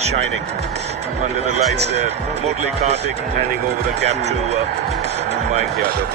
is shining under the lights there. Murali Kartik handing over the cap to Mayank Yadav.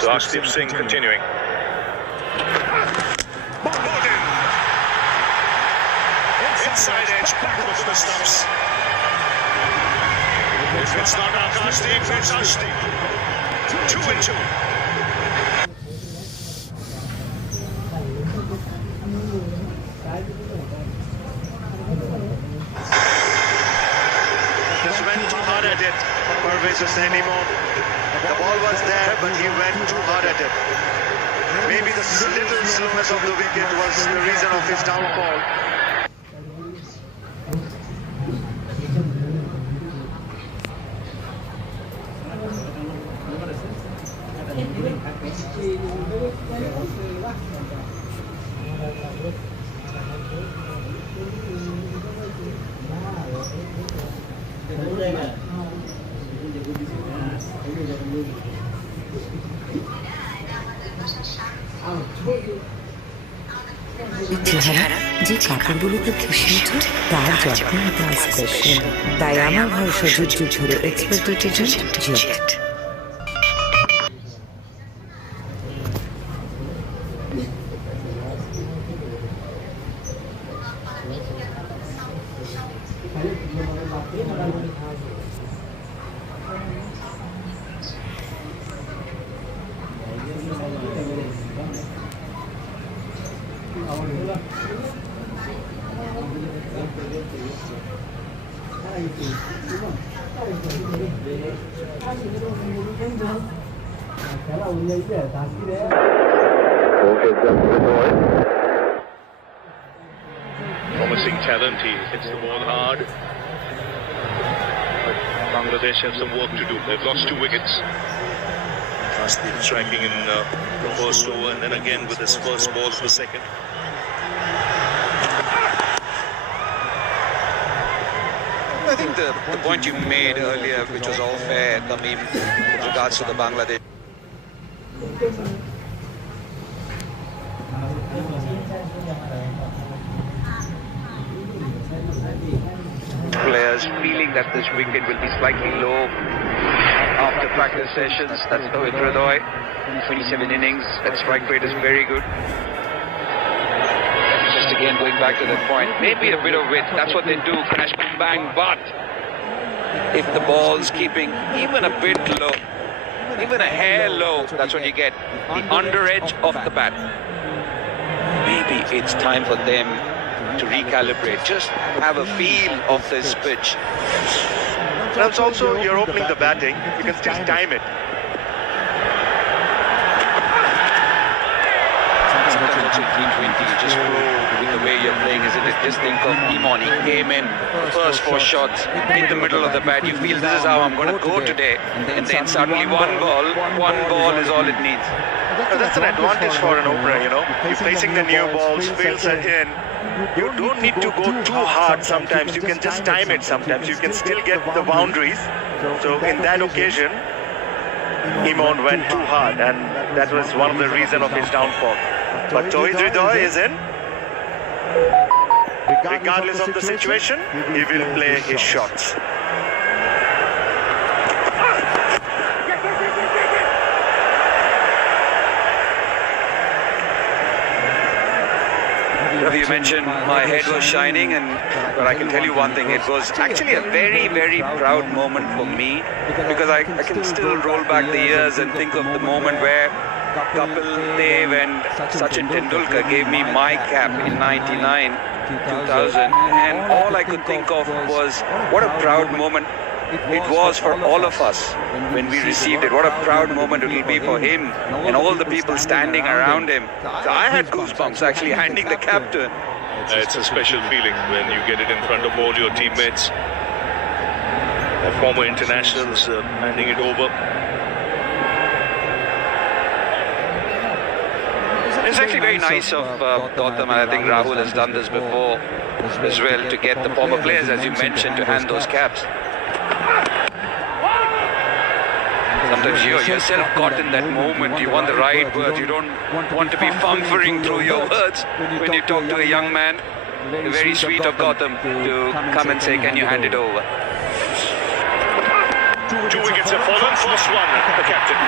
So Arshdeep Singh continuing. Inside edge, back over the stumps. If it's not Akashdeep, it's Arshdeep. 2 and 2. Just went too hard at it. Parvez Hussain Imon. The ball was there, but he went too hard at it. Maybe the little slowness of the wicket was the reason of his downfall. চেহারা যে কাপড়গুলোতে ভেসে ওঠে তার যত্ন নিতে আজ করছেন। তাই আমার ভরসা যুদ্ধ ঝরে express detergent jet. Promising talent, he hits the ball hard. But Bangladesh have some work to do. They've lost 2 wickets. Arshdeep striking in the first over and then again with his first ball for the second. I think the point you made earlier, which was all fair, Tamim, with regards to the Bangladesh players feeling that this wicket will be slightly low after practice sessions. That's Rohit Hridoy, 27 innings, that strike rate is very good. Just again going back to that point, maybe a bit of width, that's what they do, crash, bang, but if the ball's keeping even a bit low, even a hair low, that's what you get, the under edge of the bat. Maybe it's time for them to recalibrate, just have a feel of this pitch. That's also, you're opening the batting, you can still time it. Just flow with the way you're playing, isn't it? Just think of Imon, he came in, first 4 shots, in the middle of the bat, you feel this is how I'm going to go today, and then suddenly one ball is all it needs. That's an advantage for an opener, you know. You're placing the new balls, fields are in. You don't need to go too hard sometimes. You can just time it sometimes. You can still get the boundaries. So in that occasion, Imon went too hard and that was one of the reasons of his downfall. But Rohit Hridoy is in. Regardless of the situation, he will play his shots. You mentioned my head was shining, but I can tell you one thing, it was actually a very, very proud moment for me, because I can still roll back the years and think of the moment where Kapil Dev and Sachin Tendulkar gave me my cap in 99, 2000, and all I could think of was what a proud moment it was for all of us when we received it. What a proud moment it will be for him and all the people standing around him. So I had goosebumps actually handing the cap to him. It's a special feeling when you get it in front of all your teammates, former internationals, handing it over. It's actually very nice of Gautam, and I think Rahul has done this before as well, to get the former players, as you mentioned, to hand those caps. Sometimes you're yourself caught in that moment. You want the right words. You don't want to be fumfering through your words when you talk to a young man. Very sweet of Gautam to come and say, can you hand it over? 2 wickets have fallen. First one, the captain.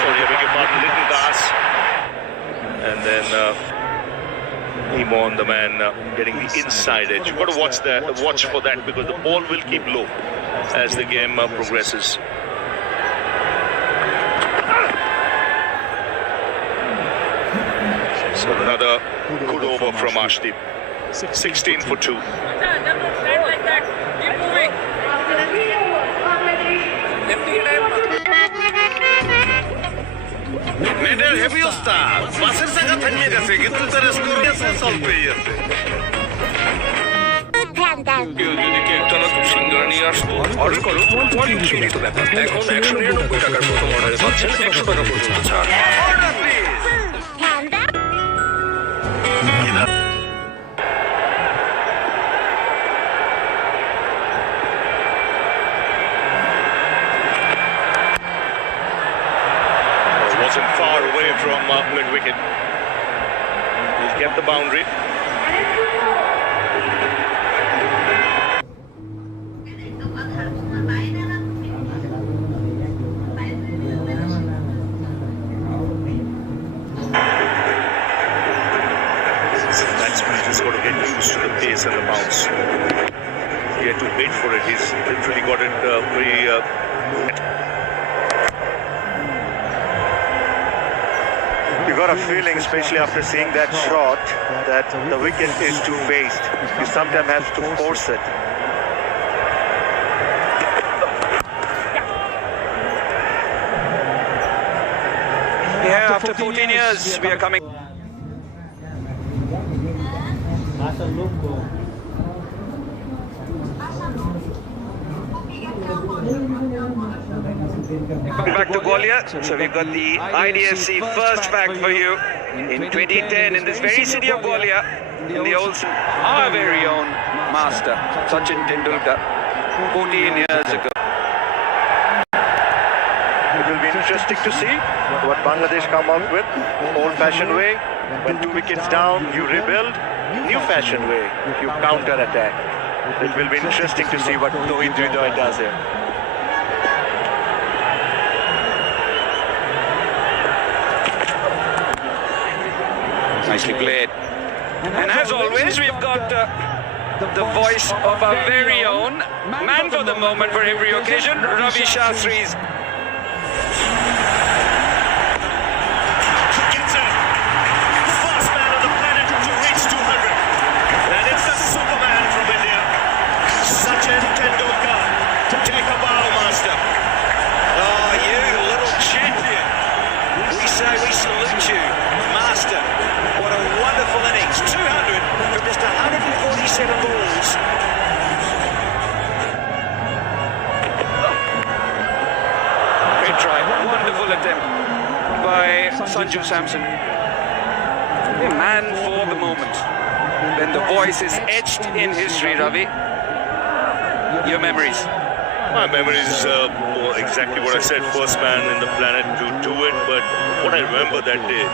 Sorry, I beg your pardon, Little Das. And then Imon, the man getting the inside edge. You've got to watch for that, because the ball will keep low as the game progresses. So another good over from Arshdeep. 16 for 2. Medal heavy ওস্তাদ বাসের জায়গা থামিয়ে গেছে কিন্তু তার score গেছে solve হয়ে গেছে কেউ যদি কেকটানা খুব সুন্দর নিয়ে আসতো অর্ডার করো অনেক সীমিত ব্যাপার এখন 199 টাকার প্রথম অর্ডারে পাচ্ছেন 100 টাকা পর্যন্ত ছাড় order please Wasn't far away from mid-wicket. He'll get the boundary. Batsman just got to get used to the pace and the bounce. He had to wait for it. He's literally got it very... You got a feeling, especially after seeing that shot, that the wicket is too paced. You sometimes have to force it. Yeah, after 14 years, we are coming. Back to Gwalior. So we've got the IDFC first fact for you. In 2010, in this very city of Gwalior, in the old, our very own master, Sachin Tendulkar, 14 years ago. It will be interesting to see what Bangladesh come out with. Old-fashioned way, when 2 wickets down, you rebuild. New-fashioned way, you counter-attack. It will be interesting to see what Lohit Hridoy does here. Nicely played. And as always, we've got the voice of our very own man for the moment for every occasion, Ravi Shastri's. Fast man on the planet to reach 200. And it's the Superman from India, Sachin Tendulkar. Take a bow, master. Oh, you little champion. We say we salute you, master. What a wonderful innings. 200 from just 147 balls. Great try. Wonderful attempt by Sanju Samson. A man for the moment. Then the voice is etched in history, Ravi. Your memories. My memories were exactly what I said, first man in the planet to do it, but what I remember that day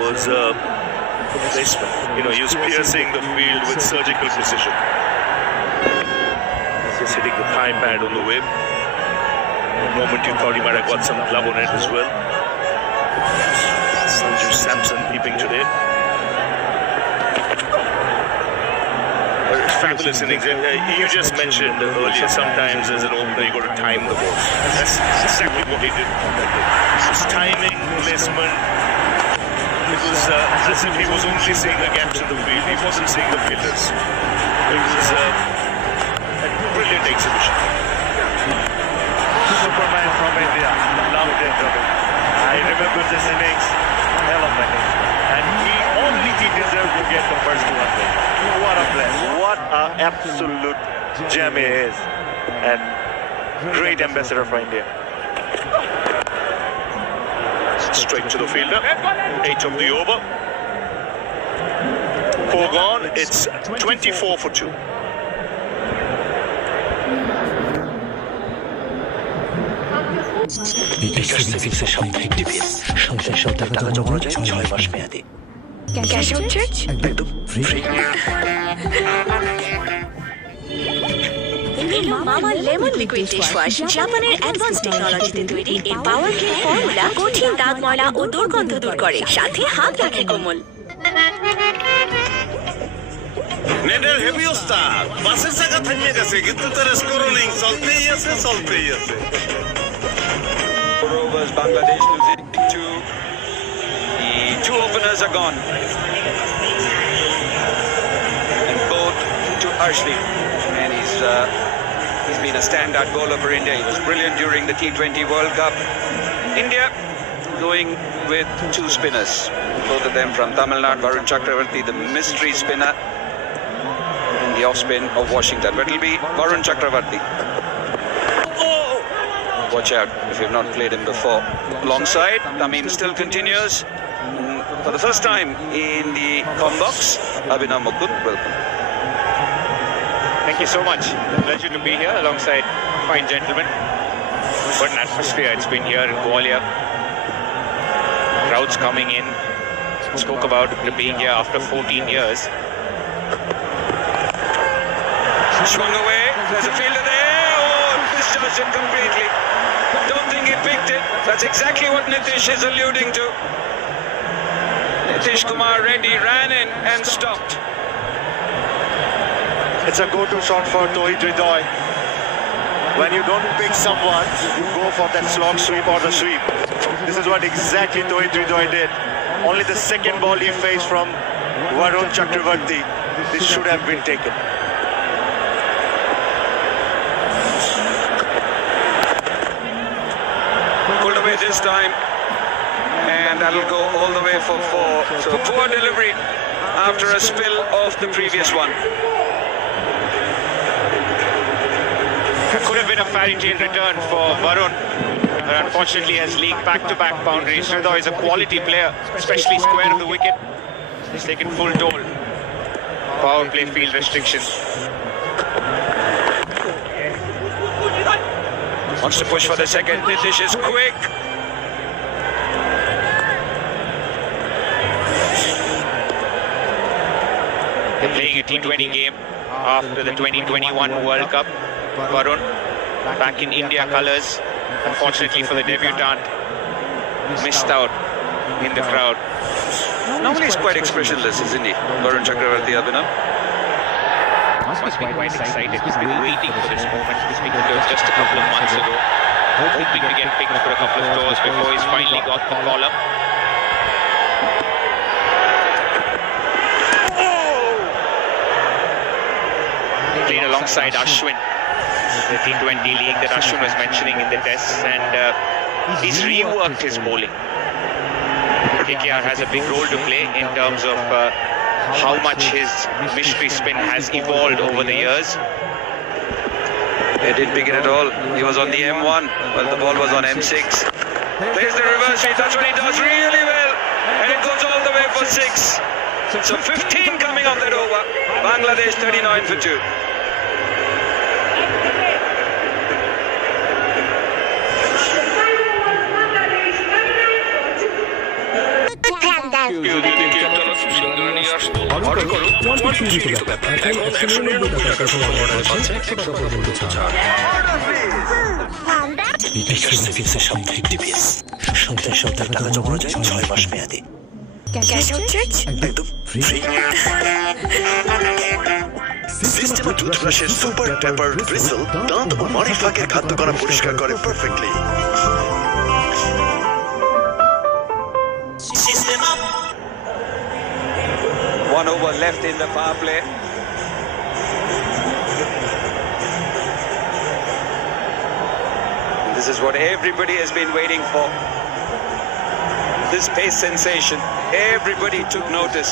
was placement. You know, he was piercing the field with surgical precision. Just hitting the thigh pad on the way. The moment you thought he might have got some glove on it as well. Sanju Samson peeping today. fabulous innings. You just mentioned earlier, sometimes as an opener, you got to time the ball. That's exactly what he did. His timing, placement, it was as if he was only seeing the gaps in the field. He wasn't seeing the fillers. It was a brilliant exhibition. Superman from India. Loved it, Robin. I remember this innings. Hell of an innings. And he deserved to get the first 200. What a player. What an absolute gem he is. And great ambassador for India. Straight to the fielder. 8 of the over. 4 gone. It's 24 for 2. বিকাশ সেভিংসের সাথে TVS সংসার সব টাকা জমা 6 মাস মেয়াদি cash out charge একদম free মামা lemon liquid dishwash জাপানের advance টেকনোলজিতে তৈরি এই পাওয়ার ক্লিন ফর্মুলা কঠিন দাগ ময়লা ও দুর্গন্ধ দূর করে সাথে হাত রাখে কোমল নেটের হেভি ওস্তাদ বাসের চাকা থেমে গেছে কিন্তু তার স্কোরিং চলতেই আছে Overs, Bangladesh losing 2. The 2 openers are gone. And both to Ashley. And he's been a standout bowler for India. He was brilliant during the T20 World Cup. India going with 2 spinners. Both of them from Tamil Nadu, Varun Chakravarti, the mystery spinner. And the off spin of Washington. But it'll be Varun Chakravarti. Watch out if you've not played him before. Long side, Tamim still continues. For the first time in the combox, Abhinav Mukund, welcome. Thank you so much. Pleasure to be here alongside fine gentlemen. What an atmosphere it's been here in Gwalior. Crowds coming in. Spoke about being here after 14 years. Swung away, there's a fielder there. Oh, discharged it completely. Don't think he picked it. That's exactly what Nitish is alluding to. Nitish Kumar Reddy ran in and stopped. It's a go-to shot for Tohid Hridoy. When you don't pick someone, you go for that slog sweep or the sweep. This is what exactly Tohid Hridoy did. Only the second ball he faced from Varun Chakravarti. This should have been taken. Pulled away this time. And that'll go all the way for 4. So poor delivery after a spill of the previous one. Could have been a fairy tale return for Varun. But unfortunately has leaked back-to-back boundaries. Hridoy is a quality player, especially square of the wicket. He's taken full toll. Power play field restriction. Wants to push for the second. Nitish is quick. Playing a T20 game after the 2021 World Cup. Varun back in India colours. Unfortunately for the debutant, missed out in the crowd. Normally he's quite expressionless, isn't he? Varun Chakravarti, Abhinav. Must be quite excited. He's been waiting for this moment. It was just a couple of months ago. Hoping to get picked for a couple of tours before he's finally got the call up. Played alongside Ashwin, the T20 league that Ashwin was mentioning in the tests, and he's reworked his bowling. KKR has a big role to play in terms of how much his mystery spin has evolved over the years. They didn't pick it at all. He was on the M1 while the ball was on M6. Plays the reverse sweep. That's what he does really well. And it goes all the way for 6. So 15 coming off that over. Bangladesh 39 for 2. বিকাশ সেভিংসের সাথে TVS সংসার সব টাকা জমা 6 মাস মেয়াদি cash out charge একদম free সিস্টেমা টুথব্রাশের super ট্যাপার bristle দাঁত ও মাড়ির ফাঁকের খাদ্যকণা পরিষ্কার করে perfectly. One over left in the power play. This is what everybody has been waiting for. This pace sensation. Everybody took notice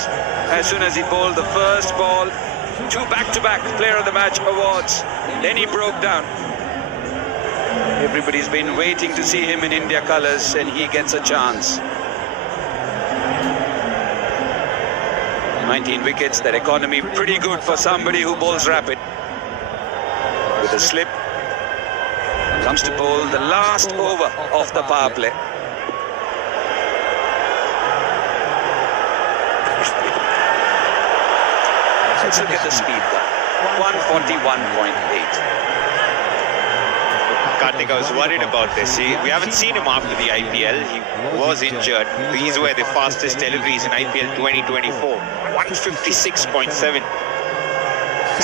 as soon as he bowled the first ball. 2 back-to-back Player of the Match awards. Then he broke down. Everybody's been waiting to see him in India colours, and he gets a chance. 19 wickets, that economy pretty good for somebody who bowls rapid. With a slip, comes to bowl the last over of the power play. Let's look at the speed there. 141.8. Karthik, I was worried about this. We haven't seen him after the IPL. He was injured. These were the fastest deliveries in IPL 2024. 156.7.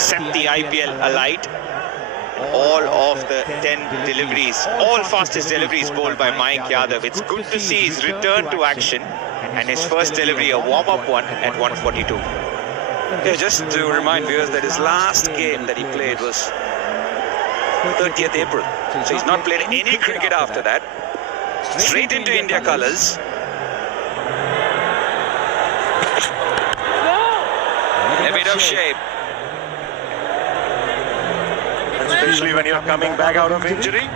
Set the IPL alight. All of the 10 deliveries, all fastest deliveries bowled by Mayank Yadav. It's good to see his return to action and his first delivery, a warm-up one at 142. Yeah, just to remind viewers that his last game that he played was 30th April. So he's not played any cricket after that. Straight into India colours. A bit of shape. Especially when you're coming back out of injury.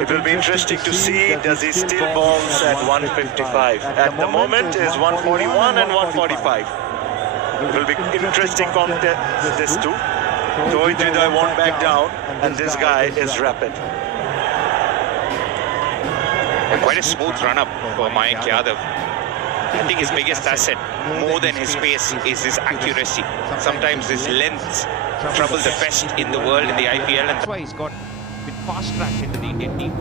It will be interesting to see, does he still bowls at 155? At the moment is 141 and 145. It will be interesting contest, this too. Rohit Hriday won't back down, and this guy is rapid. And quite a smooth run-up for Mayank Yadav. I think his biggest asset, more than his pace, is his accuracy. Sometimes his lengths trouble the best in the world in the IPL, and That's why he's got a bit fast-tracked into the Indian team.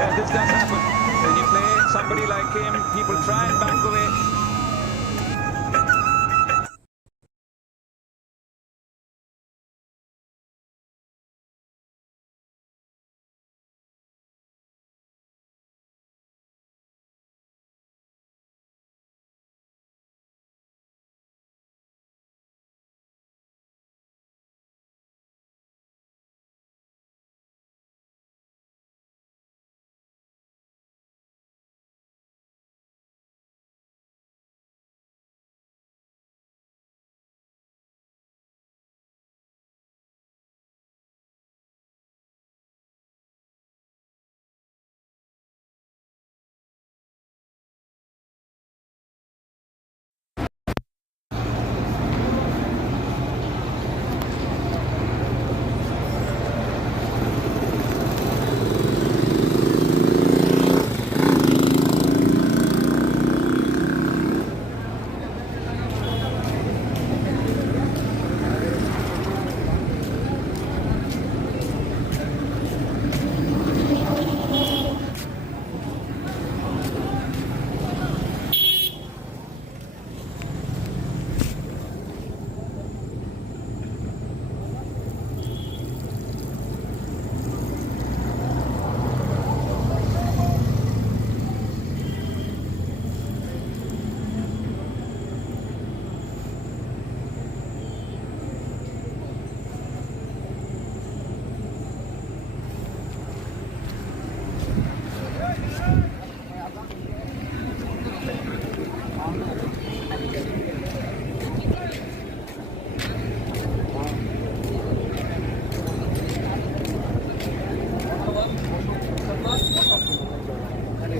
Yeah, this does happen. When you play somebody like him, people try and back away.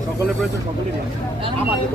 সকলে প্রয়োজন সকলেরই আমাদের